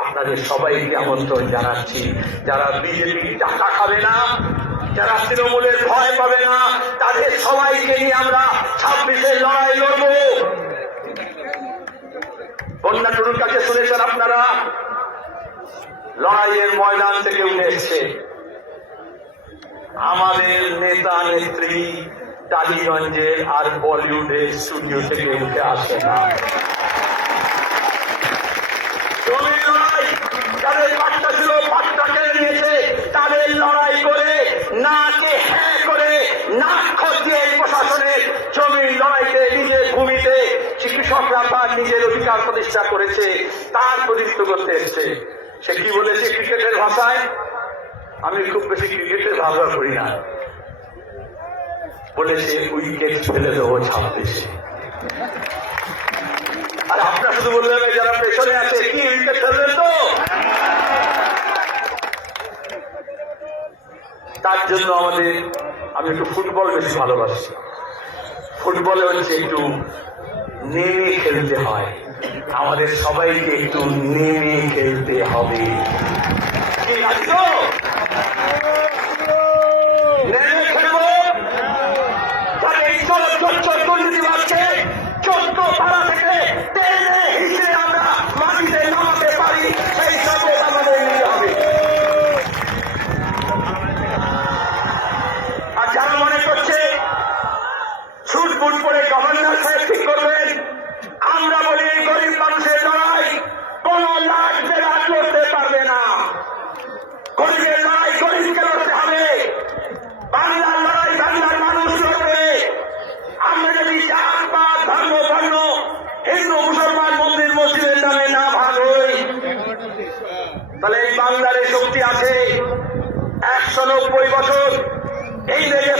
আপনাদের সবাইকে আমন্ত্রণ জানাচ্ছি। যারা বিজেপি টাকা খাবে না, যারা তৃণমূলের ভয় পাবে না, তাদের সবাইকে নিয়ে আমরা 26-এর লড়াই লড়ব। কন্যা টুডুর কাছে শুনেছেন আপনারা, লড়াইয়ের ময়দান থেকে উঠে এসছে। আমাদের নেতা নেত্রী টালিগঞ্জের আর বলিউডের স্টুডিও থেকে উঠে আসে না। যাদের পাট্টা ছিল পাট্টা কেড়ে নিয়েছে, তাদের লড়াই করে নাকে হ্যাঁ করে নাক খসিয়ে প্রশাসনের জমির লড়াইতে নিজের ভূমিতে কৃষকরা তার নিজের অধিকার প্রতিষ্ঠা করেছে, তার প্রতিষ্ঠিত করতে এসছে। সে কি বলেছে ক্রিকেটের ভাষায়? আমি খুব বেশি ক্রিকেটের ভাষা করি না, বলেছে উইকেট ফেলে দেবো 26-এ। আর আপনার শুধু বললেন যারা পেছনে আছে, কি উইকেট ফেলবেন তো? তার জন্য আমি একটু ফুটবল বেশি ভালোবাসি। ফুটবলে হচ্ছে একটু নেমে খেলতে হয়, আমাদের সবাইকে একটু নেমে খেলতে হবে। ঠিক আছে তো? নেমে খেলবো, তাকে দুর্নীতিবাদকে 14 পাড়া থেকে টেনে হিসেবে আমরা মাটিতে নামাতে পারি, সেই সঙ্গে আমাদের নিতে হবে। আর যারা মনে করছে ছুটফুট করে গভর্নর সাহেব ঠিক করবেন, আমরা বলি গরিব মানুষের লড়াই কোন লাখ বেলাট লড়তে পারবে না। গরিবের লড়াই গরিবকে লড়তে হবে, বাংলার লড়াই বাংলার মানুষ লড়বে। আমরা যদি জাত পাত ধর্ম বর্ণ হিন্দু মুসলমান মন্দির মসজিদের নামে না ভাগ হই, তাহলে এই বাংলার শক্তি আছে 190 বছর এই দেশে